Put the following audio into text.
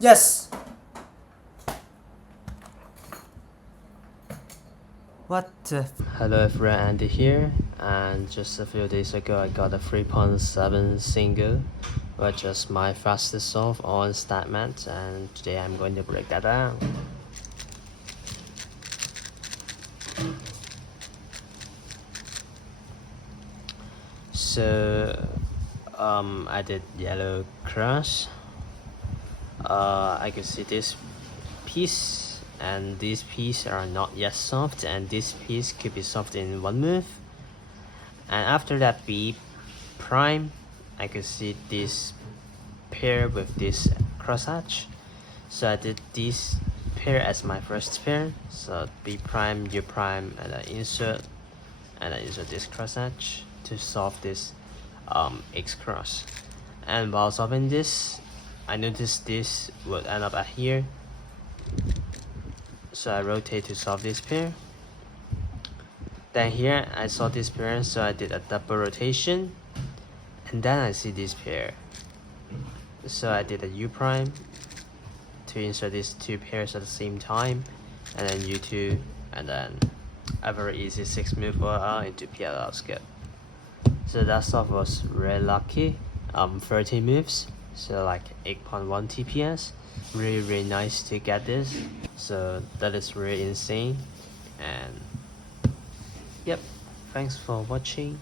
Yes. What the Hello everyone, Andy here, and just a few days ago I got a 3.7 single, which is my fastest solve on StatMat, and today I'm going to break that down. So I did yellow cross. I can see this piece and these pieces are not yet solved, and this piece could be solved in one move. And after that B prime, I could see this pair with this crosshatch. So I did this pair as my first pair. So B prime, U prime, and I insert this crosshatch to solve this X cross. And while solving this, I noticed this would end up at here. So I rotate to solve this pair. Then here I saw this pair, so I did a double rotation. And then I see this pair. So I did a U prime to insert these two pairs at the same time, and then U2, and then a very easy 6 move into PLL skip. So that solve was really lucky. 30 moves, so like 8.1 TPS. Really nice to get this. So that is really insane. And yep, thanks for watching.